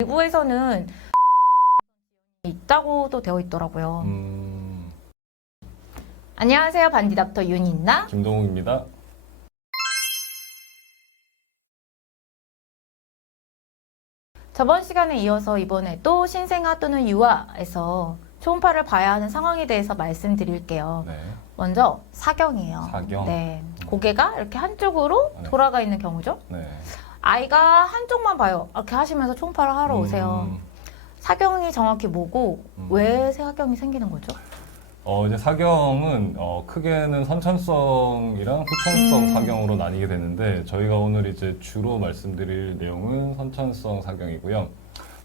일부에서는 있다고도 되어 있더라고요. 안녕하세요. 반디닥터 윤인나 김동욱입니다. 저번 시간에 이어서 이번에도 신생아 또는 유아에서 초음파를 봐야 하는 상황에 대해서 말씀드릴게요. 네. 먼저 사경이에요. 사경. 네. 고개가 이렇게 한쪽으로 네. 돌아가 있는 경우죠. 네. 아이가 한쪽만 봐요. 이렇게 하시면서 초음파를 하러 오세요. 사경이 정확히 뭐고 왜 사경이 생기는 거죠? 이제 사경은 크게는 선천성이랑 후천성 사경으로 나뉘게 되는데 저희가 오늘 이제 주로 말씀드릴 내용은 선천성 사경이고요.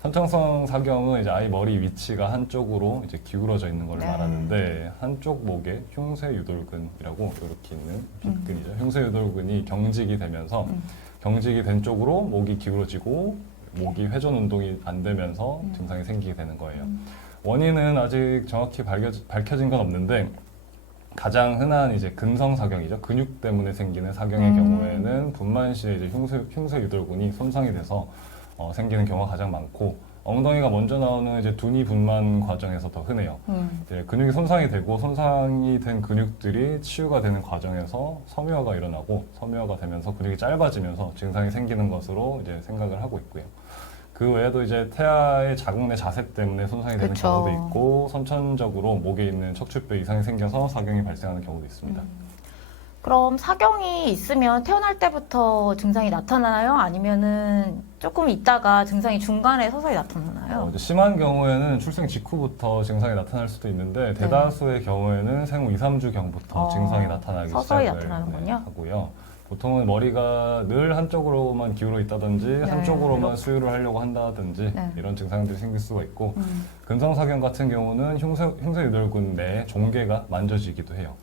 선천성 사경은 이제 아이 머리 위치가 한쪽으로 이제 기울어져 있는 걸 네. 말하는데 한쪽 목에 흉쇄유돌근이라고 이렇게 있는 빗근이죠. 흉쇄유돌근이 경직이 되면서 경직이 된 쪽으로 목이 기울어지고 목이 회전 운동이 안 되면서 증상이 생기게 되는 거예요. 원인은 아직 정확히 밝혀진 건 없는데 가장 흔한 이제 근성사경이죠. 근육 때문에 생기는 사경의 경우에는 분만 시에 이제 흉쇄유돌근이 손상이 돼서 생기는 경우가 가장 많고 엉덩이가 먼저 나오는 이제 두니 분만 과정에서 더 흔해요. 이제 근육이 손상이 되고 손상이 된 근육들이 치유가 되는 과정에서 섬유화가 일어나고 섬유화가 되면서 근육이 짧아지면서 증상이 생기는 것으로 이제 생각을 하고 있고요. 그 외에도 이제 태아의 자궁내 자세 때문에 손상이 되는 그쵸. 경우도 있고 선천적으로 목에 있는 척추뼈 이상이 생겨서 사경이 발생하는 경우도 있습니다. 그럼 사경이 있으면 태어날 때부터 증상이 나타나요? 아니면은 조금 있다가 증상이 중간에 서서히 나타나나요? 이제 심한 경우에는 출생 직후부터 증상이 나타날 수도 있는데 대다수의 경우에는 생후 2, 3주경부터 증상이 나타나기 서서히 시작을 나타나는군요. 하고요. 보통은 머리가 늘 한쪽으로만 기울어 있다든지 네, 한쪽으로만 수유를 하려고 한다든지 네. 이런 증상들이 생길 수가 있고 근성사경 같은 경우는 흉쇄유돌근 내 종괴가 만져지기도 해요.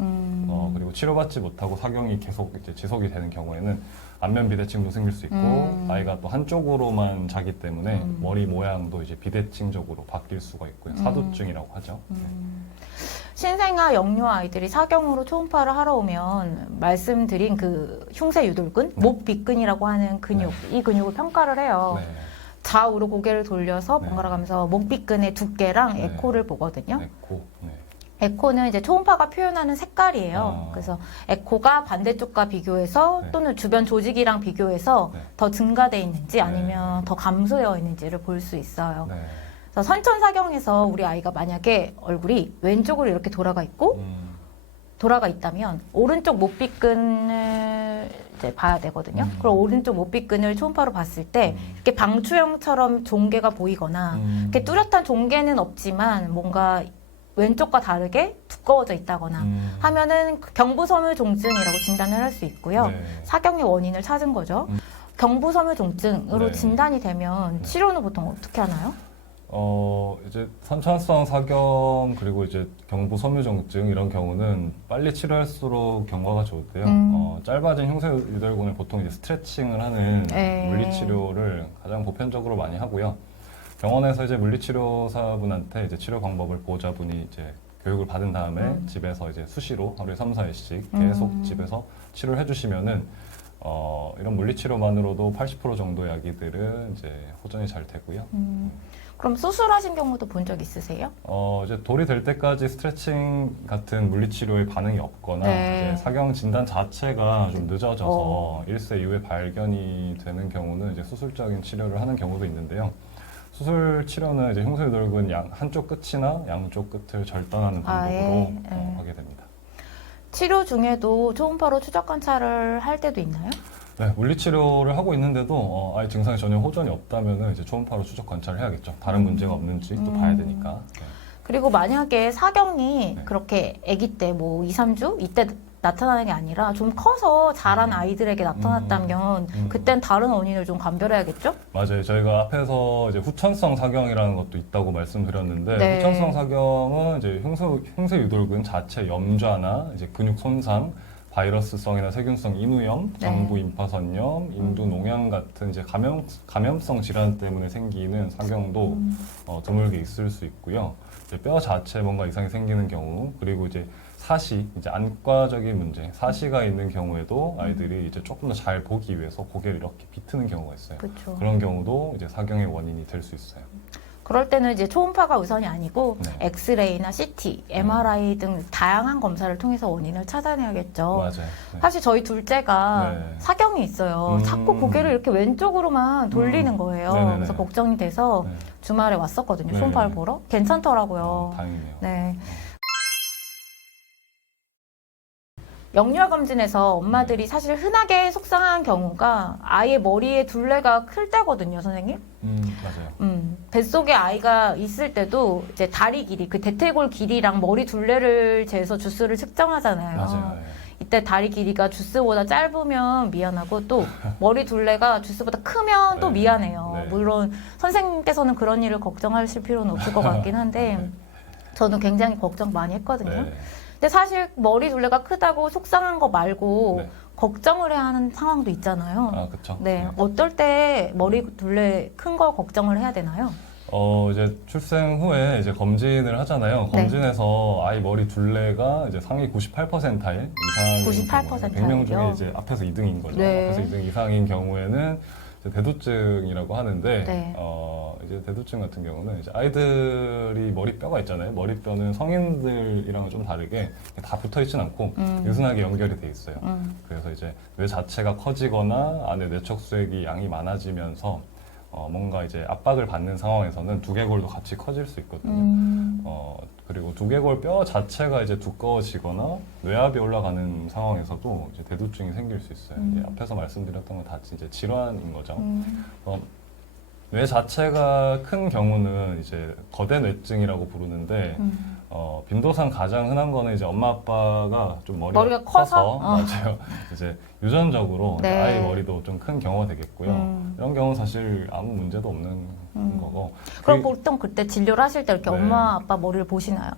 그리고 치료받지 못하고 사경이 계속 이제 지속이 되는 경우에는 안면 비대칭도 생길 수 있고 아이가 또 한쪽으로만 자기 때문에 머리 모양도 이제 비대칭적으로 바뀔 수가 있고요. 사두증이라고 하죠. 신생아 영유 아이들이 사경으로 초음파를 하러 오면 말씀드린 그 흉쇄유돌근, 목 빗근이라고 하는 근육, 이 근육을 평가를 해요. 네. 좌우로 고개를 돌려서 네. 번갈아 가면서 목 빗근의 두께랑 네. 에코를 보거든요. 에코. 네. 에코는 이제 초음파가 표현하는 색깔이에요. 그래서 에코가 반대쪽과 비교해서 네. 또는 주변 조직이랑 비교해서 네. 더 증가돼 있는지 네. 아니면 더 감소되어 있는지를 볼 수 있어요. 네. 그래서 선천사경에서 우리 아이가 만약에 얼굴이 왼쪽으로 이렇게 돌아가 있고 돌아가 있다면 오른쪽 목빗근을 이제 봐야 되거든요. 그럼 오른쪽 목빗근을 초음파로 봤을 때 이렇게 방추형처럼 종괴가 보이거나 이렇게 뚜렷한 종괴는 없지만 뭔가 왼쪽과 다르게 두꺼워져 있다거나 하면은 경부섬유종증이라고 진단을 할 수 있고요. 네. 사경의 원인을 찾은 거죠. 경부섬유종증으로 네. 진단이 되면 치료는 보통 어떻게 하나요? 이제 선천성 사경 그리고 이제 경부 섬유종증 이런 경우는 빨리 치료할수록 경과가 좋은데요. 짧아진 흉쇄유돌근을 보통 이제 스트레칭을 하는 물리치료를 가장 보편적으로 많이 하고요. 병원에서 이제 물리치료사분한테 이제 치료 방법을 보호자분이 이제 교육을 받은 다음에 집에서 이제 수시로 하루에 3, 4일씩 계속 집에서 치료를 해주시면은 이런 물리치료만으로도 80% 정도의 아기들은 이제 호전이 잘 되고요. 그럼 수술하신 경우도 본 적 있으세요? 이제 돌이 될 때까지 스트레칭 같은 물리치료에 반응이 없거나 네. 이제 사경 진단 자체가 좀 늦어져서 1세 이후에 발견이 되는 경우는 이제 수술적인 치료를 하는 경우도 있는데요. 수술 치료는 이제 흉쇄유돌근 한쪽 끝이나 양쪽 끝을 절단하는 방법으로 하게 됩니다. 치료 중에도 초음파로 추적 관찰을 할 때도 있나요? 네, 물리치료를 하고 있는데도 아이 증상이 전혀 호전이 없다면 이제 초음파로 추적 관찰을 해야겠죠. 다른 문제가 없는지 또 봐야 되니까. 네. 그리고 만약에 사경이 네. 그렇게 아기 때 뭐 2, 3주 이때 나타나는 게 아니라 좀 커서 자란 아이들에게 나타났다면 그땐 다른 원인을 좀 감별해야겠죠? 맞아요. 저희가 앞에서 이제 후천성 사경이라는 것도 있다고 말씀드렸는데 네. 후천성 사경은 이제 흉쇄유돌근 자체 염좌나 이제 근육 손상, 바이러스성이나 세균성 인후염, 장부 임파선염, 인두 농양 같은 이제 감염성 질환 때문에 생기는 사경도 드물게 있을 수 있고요. 이제 뼈 자체에 뭔가 이상이 생기는 경우, 그리고 이제 사시, 이제 안과적인 문제, 사시가 있는 경우에도 아이들이 이제 조금 더 잘 보기 위해서 고개를 이렇게 비트는 경우가 있어요. 그렇죠. 그런 경우도 이제 사경의 원인이 될 수 있어요. 그럴 때는 이제 초음파가 우선이 아니고 네. 엑스레이나 CT, MRI 등 다양한 검사를 통해서 원인을 찾아내야겠죠. 맞아요. 네. 사실 저희 둘째가 네. 사경이 있어요. 자꾸 고개를 이렇게 왼쪽으로만 돌리는 거예요. 네네네. 그래서 걱정이 돼서 네. 주말에 왔었거든요. 네네네. 초음파를 보러. 괜찮더라고요. 다행이네요. 네. 영유아 검진에서 엄마들이 사실 흔하게 속상한 경우가 아이의 머리에 둘레가 클 때거든요, 선생님. 맞아요. 뱃속에 아이가 있을 때도 이제 다리 길이, 그 대퇴골 길이랑 머리 둘레를 재서 주스를 측정하잖아요. 맞아요. 네. 이때 다리 길이가 주스보다 짧으면 미안하고 또 머리 둘레가 주스보다 크면 또 네. 미안해요. 네. 물론 선생님께서는 그런 일을 걱정하실 필요는 없을 것 같긴 한데 네. 저는 굉장히 걱정 많이 했거든요. 네. 근데 사실 머리 둘레가 크다고 속상한 거 말고 네. 걱정을 해야 하는 상황도 있잖아요. 아, 그렇죠. 네, 어떨 때 머리 둘레 큰 거 걱정을 해야 되나요? 이제 출생 후에 이제 검진을 하잖아요. 네. 검진에서 아이 머리 둘레가 이제 상위 98%일 이상인 98% 100명 중에 이요? 이제 앞에서 2등인 거죠. 네. 앞에서 2등 이상인 경우에는 이제 대두증이라고 하는데 네. 이제 대두증 같은 경우는 이제 아이들이 머리뼈가 있잖아요. 머리뼈는 성인들이랑은 좀 다르게 다 붙어 있진 않고 느슨하게 연결이 돼 있어요. 그래서 이제 뇌 자체가 커지거나 안에 뇌척수액이 양이 많아지면서 뭔가 이제 압박을 받는 상황에서는 두개골도 같이 커질 수 있거든요. 그리고 두개골 뼈 자체가 이제 두꺼워지거나 뇌압이 올라가는 상황에서도 이제 대두증이 생길 수 있어요. 이제 앞에서 말씀드렸던 건 다 이제 질환인 거죠. 뇌 자체가 큰 경우는 이제 거대 뇌증이라고 부르는데 빈도상 가장 흔한 거는 이제 엄마 아빠가 좀 머리가 커서 맞아요. 이제 유전적으로 네. 아이 머리도 좀 큰 경우가 되겠고요. 이런 경우 는 사실 아무 문제도 없는 거고. 그럼 보통 그때 진료를 하실 때 이렇게 네. 엄마 아빠 머리를 보시나요?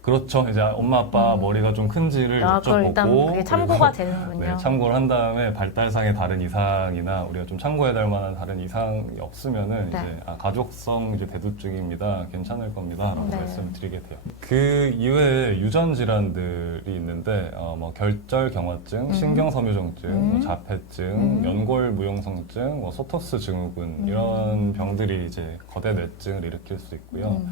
그렇죠. 이제 엄마 아빠 머리가 좀 큰지를 그걸 일단 여쭤보고 그게 참고가 그리고 되는군요. 네, 참고를 한 다음에 발달상의 다른 이상이나 우리가 좀 참고해야 될 만한 다른 이상이 없으면은 네. 이제 가족성 이제 대두증입니다. 괜찮을 겁니다라고 네. 말씀을 드리게 돼요. 그 이외에 유전 질환들이 있는데 뭐 결절경화증, 신경섬유증, 뭐 자폐증, 연골 무용성증, 뭐 소토스 증후군 이런 병들이 이제 거대 뇌증을 일으킬 수 있고요.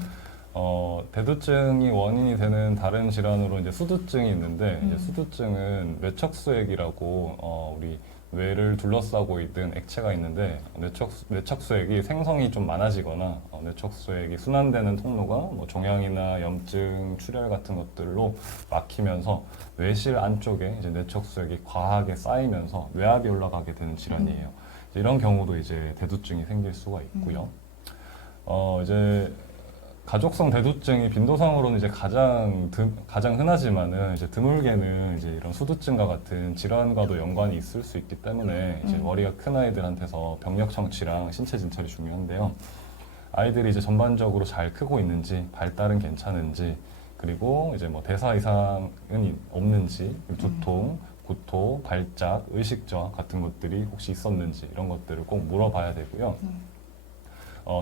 대두증이 원인이 되는 다른 질환으로 이제 수두증이 있는데 이제 수두증은 뇌척수액이라고 우리 뇌를 둘러싸고 있는 액체가 있는데 뇌척수액이 생성이 좀 많아지거나 뇌척수액이 순환되는 통로가 뭐 종양이나 염증, 출혈 같은 것들로 막히면서 뇌실 안쪽에 이제 뇌척수액이 과하게 쌓이면서 뇌압이 올라가게 되는 질환이에요. 이런 경우도 이제 대두증이 생길 수가 있고요. 이제 가족성 대두증이 빈도상으로는 이제 가장 흔하지만은 이제 드물게는 이제 이런 수두증과 같은 질환과도 연관이 있을 수 있기 때문에 이제 머리가 큰 아이들한테서 병력 청취랑 신체 진찰이 중요한데요. 아이들이 이제 전반적으로 잘 크고 있는지, 발달은 괜찮은지, 그리고 이제 뭐 대사 이상은 없는지, 두통, 구토, 발작, 의식저하 같은 것들이 혹시 있었는지 이런 것들을 꼭 물어봐야 되고요.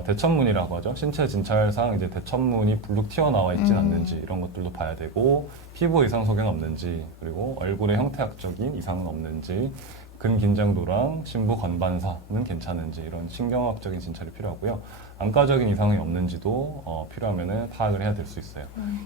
대천문이라고 하죠. 신체 진찰상 이제 대천문이 불룩 튀어나와 있진 않는지 이런 것들도 봐야 되고 피부 이상 소견 없는지 그리고 얼굴의 형태학적인 이상은 없는지 근긴장도랑 심부 건반사는 괜찮은지 이런 신경학적인 진찰이 필요하고요. 안과적인 이상이 없는지도 필요하면은 파악을 해야 될 수 있어요.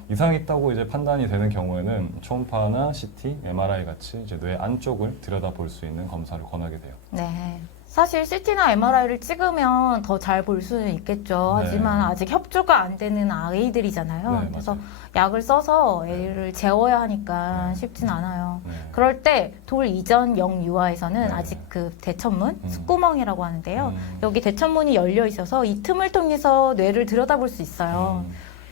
이상이 있다고 이제 판단이 되는 경우에는 초음파나 CT, MRI 같이 이제 뇌 안쪽을 들여다볼 수 있는 검사를 권하게 돼요. 네. 사실 CT나 MRI를 찍으면 더 잘 볼 수는 있겠죠. 네. 하지만 아직 협조가 안 되는 아이들이잖아요. 네, 그래서 맞아요. 약을 써서 애를 재워야 하니까 네. 쉽진 않아요. 네. 그럴 때 돌 이전 영유아에서는 네. 아직 그 대천문, 숙구멍이라고 하는데요. 음. 여기 대천문이 열려 있어서 이 틈을 통해서 뇌를 들여다볼 수 있어요.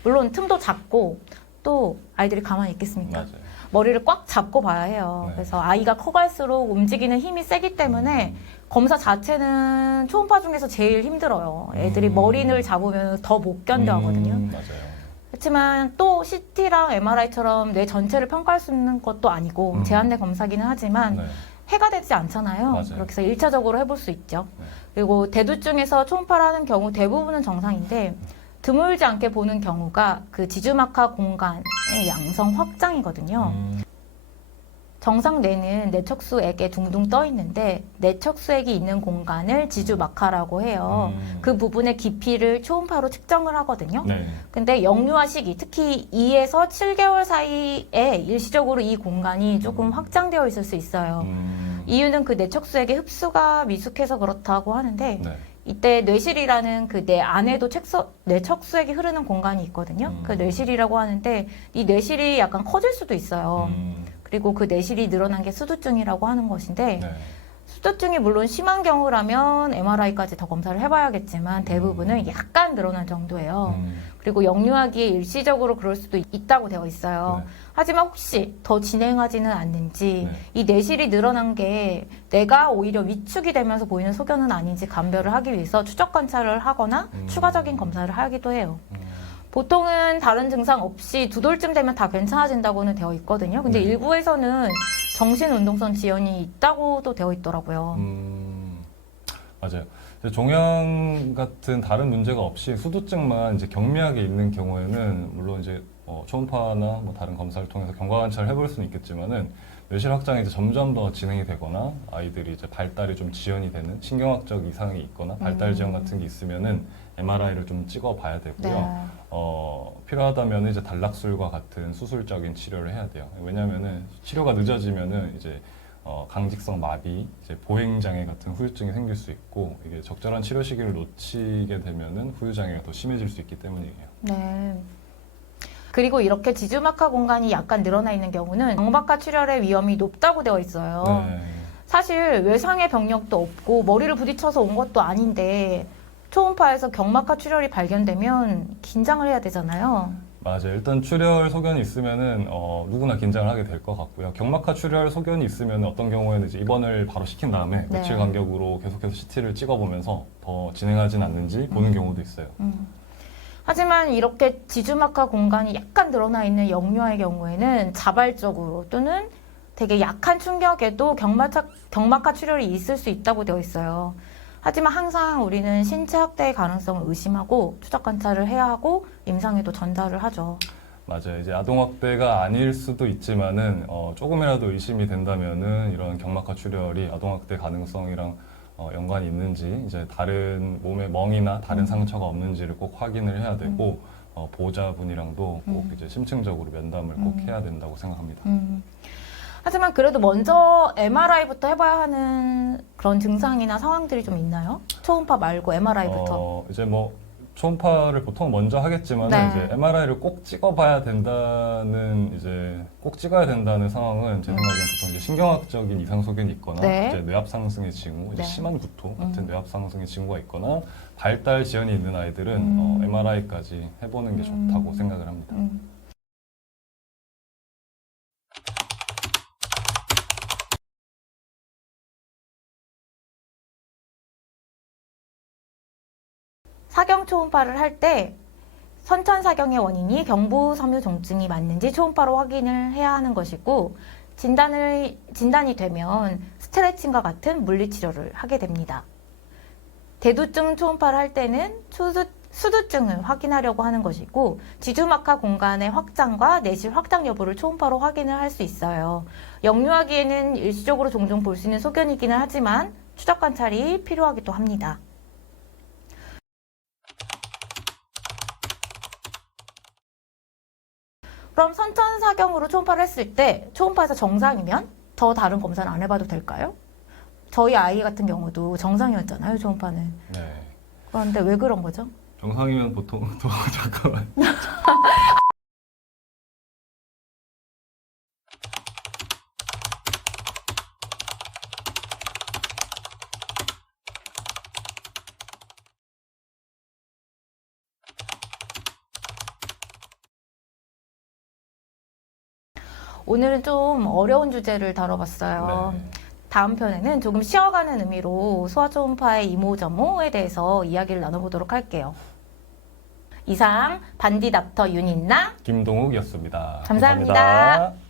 물론 틈도 작고 또 아이들이 가만히 있겠습니까? 맞아요. 머리를 꽉 잡고 봐야 해요. 네. 그래서 아이가 커갈수록 움직이는 힘이 세기 때문에 검사 자체는 초음파 중에서 제일 힘들어요. 애들이 머리를 잡으면 더 못 견뎌 하거든요. 맞아요. 그렇지만 또 CT랑 MRI처럼 뇌 전체를 평가할 수 있는 것도 아니고 제한내 검사기는 하지만 네. 해가 되지 않잖아요. 맞아요. 그렇게 해서 1차적으로 해볼 수 있죠. 네. 그리고 대두증에서 초음파를 하는 경우 대부분은 정상인데 드물지 않게 보는 경우가 그 지주막하 공간의 양성 확장이거든요. 정상 뇌는 내척수액에 둥둥 떠 있는데 내척수액이 있는 공간을 지주막하라고 해요. 그 부분의 깊이를 초음파로 측정을 하거든요. 네. 근데 영유아 시기, 특히 2에서 7개월 사이에 일시적으로 이 공간이 조금 확장되어 있을 수 있어요. 이유는 그 내척수액의 흡수가 미숙해서 그렇다고 하는데 네. 이때 뇌실이라는 그 뇌 안에도 뇌척수액이 흐르는 공간이 있거든요. 그 뇌실이라고 하는데 이 뇌실이 약간 커질 수도 있어요. 그리고 그 뇌실이 늘어난 게 수두증이라고 하는 것인데 네. 수두증이 물론 심한 경우라면 MRI까지 더 검사를 해봐야겠지만 대부분은 약간 늘어난 정도예요. 그리고 영유아기에 일시적으로 그럴 수도 있다고 되어 있어요. 네. 하지만 혹시 더 진행하지는 않는지 네. 이 뇌실이 늘어난 게 내가 오히려 위축이 되면서 보이는 소견은 아닌지 감별을 하기 위해서 추적 관찰을 하거나 추가적인 검사를 하기도 해요. 보통은 다른 증상 없이 2돌쯤 되면 다 괜찮아진다고는 되어 있거든요. 근데 네. 일부에서는 정신운동성 지연이 있다고도 되어 있더라고요. 맞아요. 이제 종양 같은 다른 문제가 없이 수두증만 이제 경미하게 있는 경우에는 물론 이제 초음파나 뭐 다른 검사를 통해서 경과 관찰을 해볼 수는 있겠지만은 뇌실 확장이 이제 점점 더 진행이 되거나 아이들이 이제 발달이 좀 지연이 되는 신경학적 이상이 있거나 발달 지연 같은 게 있으면은 MRI를 좀 찍어봐야 되고요. 네. 필요하다면 이제 단락술과 같은 수술적인 치료를 해야 돼요. 왜냐하면은 치료가 늦어지면은 이제 강직성 마비, 이제 보행 장애 같은 후유증이 생길 수 있고 이게 적절한 치료 시기를 놓치게 되면은 후유 장애가 더 심해질 수 있기 때문이에요. 네. 그리고 이렇게 지주막하 공간이 약간 늘어나 있는 경우는 경막하 출혈의 위험이 높다고 되어 있어요. 네. 사실 외상의 병력도 없고 머리를 부딪혀서 온 것도 아닌데 초음파에서 경막하 출혈이 발견되면 긴장을 해야 되잖아요. 맞아요. 일단 출혈 소견이 있으면은 누구나 긴장을 하게 될 것 같고요. 경막하 출혈 소견이 있으면 어떤 경우에는 이제 입원을 바로 시킨 다음에 네. 며칠 간격으로 계속해서 CT를 찍어보면서 더 진행하진 않는지 보는 경우도 있어요. 하지만 이렇게 지주막하 공간이 약간 늘어나 있는 영유아의 경우에는 자발적으로 또는 되게 약한 충격에도 경막하 출혈이 있을 수 있다고 되어 있어요. 하지만 항상 우리는 신체 확대의 가능성을 의심하고 추적 관찰을 해야 하고 임상에도 전달을 하죠. 맞아요. 이제 아동학대가 아닐 수도 있지만은 조금이라도 의심이 된다면은 이런 경막하 출혈이 아동학대 가능성이랑 연관이 있는지 이제 다른 몸에 멍이나 다른 상처가 없는지를 꼭 확인을 해야 되고 보호자분이랑도 꼭 이제 심층적으로 면담을 꼭 해야 된다고 생각합니다. 하지만 그래도 먼저 MRI부터 해봐야 하는 그런 증상이나 상황들이 좀 있나요? 초음파 말고 MRI부터. 이제 뭐 초음파를 보통 먼저 하겠지만 네. 이제 MRI를 꼭 찍어야 된다는 상황은 제 생각엔 보통 이제 신경학적인 이상 소견이 있거나 네. 이제 뇌압 상승의 징후, 이제 네. 심한 구토 같은 뇌압 상승의 징후가 있거나 발달 지연이 있는 아이들은 MRI까지 해보는 게 좋다고 생각을 합니다. 사경 초음파를 할 때 선천사경의 원인이 경부섬유종증이 맞는지 초음파로 확인을 해야 하는 것이고 진단이 되면 스트레칭과 같은 물리치료를 하게 됩니다. 대두증 초음파를 할 때는 수두증을 확인하려고 하는 것이고 지주막하 공간의 확장과 내실 확장 여부를 초음파로 확인을 할 수 있어요. 영유아기에는 일시적으로 종종 볼 수 있는 소견이기는 하지만 추적 관찰이 필요하기도 합니다. 그럼 선천사경으로 초음파를 했을 때 초음파에서 정상이면 더 다른 검사를 안 해봐도 될까요? 저희 아이 같은 경우도 정상이었잖아요, 초음파는. 네. 그런데 왜 그런 거죠? 정상이면 보통 잠깐만. 오늘은 좀 어려운 주제를 다뤄봤어요. 네. 다음 편에는 조금 쉬어가는 의미로 소아초음파의 이모저모에 대해서 이야기를 나눠보도록 할게요. 이상 반디닥터 윤인나 김동욱이었습니다. 감사합니다. 감사합니다.